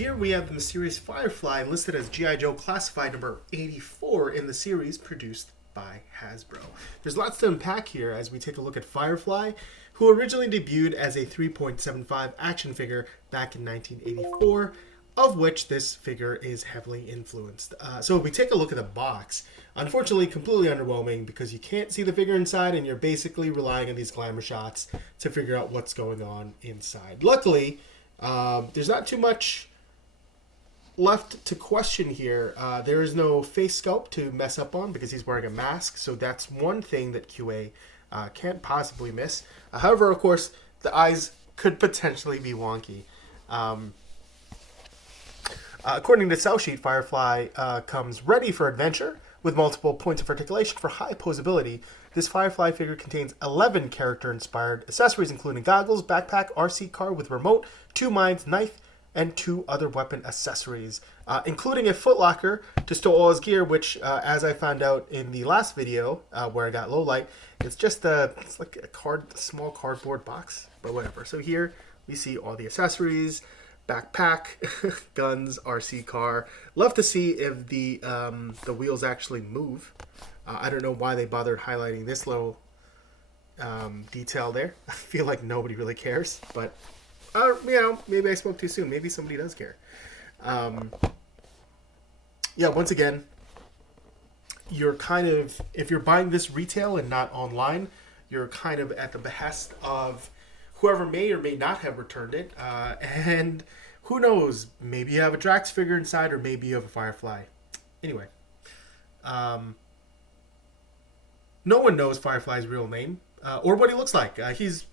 Here we have the mysterious Firefly listed as G.I. Joe Classified number 84 in the series produced by Hasbro. There's lots to unpack here as we take a look at Firefly, who originally debuted as a 3.75 action figure back in 1984, of which this figure is heavily influenced. So if we take a look at the box, unfortunately completely underwhelming because you can't see the figure inside and you're basically relying on these glamour shots to figure out what's going on inside. Luckily, there's not too much left to question here. There is no face sculpt to mess up on because he's wearing a mask, so that's one thing that QA can't possibly miss. However, of course, the eyes could potentially be wonky. According to Cell Sheet, Firefly comes ready for adventure with multiple points of articulation for high posability. This Firefly figure contains 11 character-inspired accessories, including goggles, backpack, RC car with remote, 2 mines, knife, and 2 other weapon accessories, including a footlocker to store all his gear, which, as I found out in the last video where I got low light, it's like a small cardboard box, but whatever. So here we see all the accessories, backpack, guns, RC car. Love to see if the wheels actually move. I don't know why they bothered highlighting this little detail there. I feel like nobody really cares, but maybe I spoke too soon. Maybe somebody does care. Once again, you're kind of, if you're buying this retail and not online, you're kind of at the behest of whoever may or may not have returned it. And who knows, maybe you have a Drax figure inside or maybe you have a Firefly. Anyway, no one knows Firefly's real name or what he looks like. He's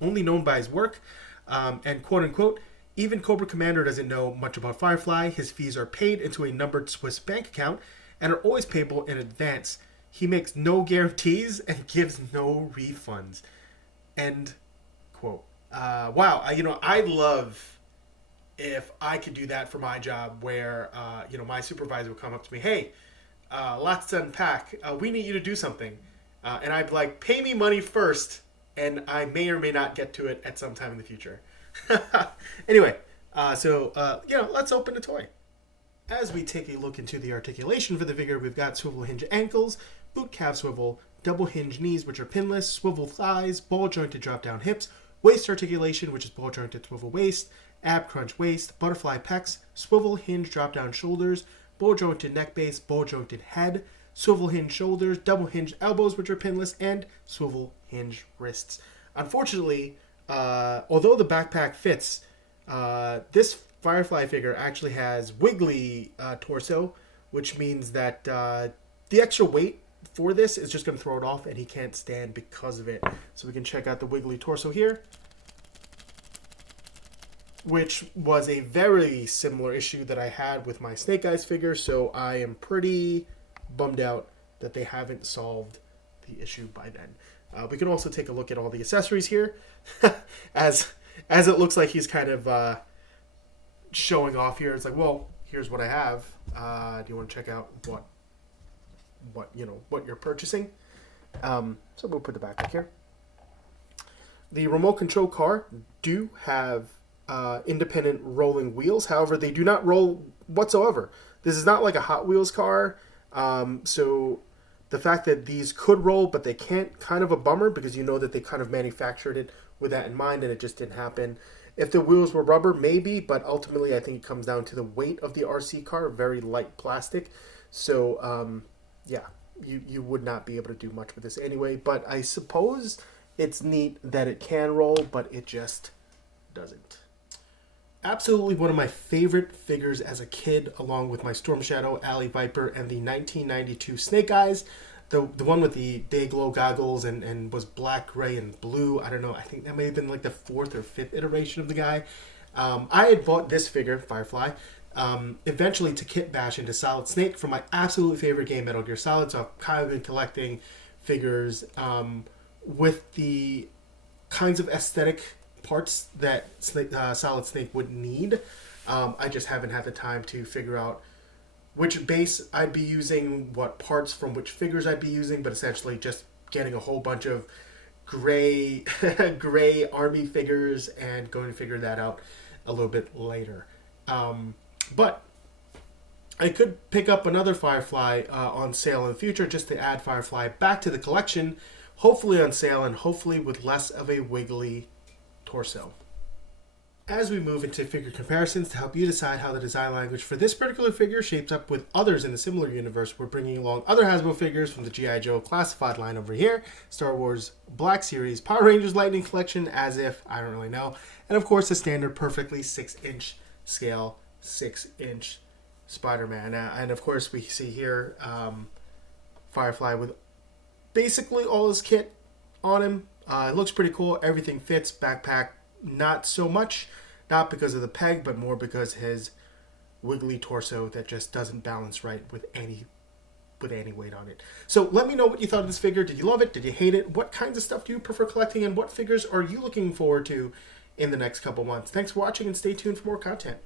only known by his work. And quote unquote, even Cobra Commander doesn't know much about Firefly. His fees are paid into a numbered Swiss bank account and are always payable in advance. He makes no guarantees and gives no refunds. End quote. Wow. I'd love if I could do that for my job where, my supervisor would come up to me, hey, lots to unpack. We need you to do something. And I'd be like, pay me money first. And I may or may not get to it at some time in the future. Anyway, let's open the toy. As we take a look into the articulation for the figure, we've got swivel hinge ankles, boot calf swivel, double hinge knees, which are pinless, swivel thighs, ball jointed drop down hips, waist articulation, which is ball jointed swivel waist, ab crunch waist, butterfly pecs, swivel hinge drop down shoulders, ball jointed neck base, ball jointed head, swivel hinge shoulders, double hinge elbows, which are pinless, and swivel hinge wrists. Unfortunately, although the backpack fits, this Firefly figure actually has wiggly torso, which means that the extra weight for this is just going to throw it off and he can't stand because of it. So we can check out the wiggly torso here, which was a very similar issue that I had with my Snake Eyes figure, so I am pretty bummed out that they haven't solved the issue by then. We can also take a look at all the accessories here, as it looks like he's kind of showing off here. It's like, well, here's what I have. Do you want to check out what you're purchasing? So we'll put the backpack here. The remote control car do have independent rolling wheels. However, they do not roll whatsoever. This is not like a Hot Wheels car. So the fact that these could roll, but they can't, kind of a bummer because you know that they kind of manufactured it with that in mind and it just didn't happen. If the wheels were rubber, maybe, but ultimately I think it comes down to the weight of the RC car, very light plastic. So, you would not be able to do much with this anyway, but I suppose it's neat that it can roll, but it just doesn't. Absolutely one of my favorite figures as a kid, along with my Storm Shadow, Alley Viper, and the 1992 Snake Eyes. The one with the day glow goggles and was black, gray, and blue. I don't know. I think that may have been like the 4th or 5th iteration of the guy. I had bought this figure, Firefly, eventually to kit bash into Solid Snake for my absolute favorite game, Metal Gear Solid. So I've kind of been collecting figures with the kinds of aesthetic parts that Solid Snake would need. I just haven't had the time to figure out which base I'd be using, what parts from which figures I'd be using, but essentially just getting a whole bunch of gray army figures and going to figure that out a little bit later. But I could pick up another Firefly on sale in the future just to add Firefly back to the collection, hopefully on sale and hopefully with less of a wiggly torso. As we move into figure comparisons to help you decide how the design language for this particular figure shapes up with others in the similar universe, we're bringing along other Hasbro figures from the G.I. Joe Classified line over here, Star Wars Black Series, Power Rangers Lightning Collection, As If, I don't really know, and of course the standard perfectly 6-inch scale, 6-inch Spider-Man. And of course we see here Firefly with basically all his kit on him. It looks pretty cool. Everything fits. Backpack, not so much. Not because of the peg, but more because his wiggly torso that just doesn't balance right with any weight on it. So let me know what you thought of this figure. Did you love it? Did you hate it? What kinds of stuff do you prefer collecting? And what figures are you looking forward to in the next couple months? Thanks for watching and stay tuned for more content.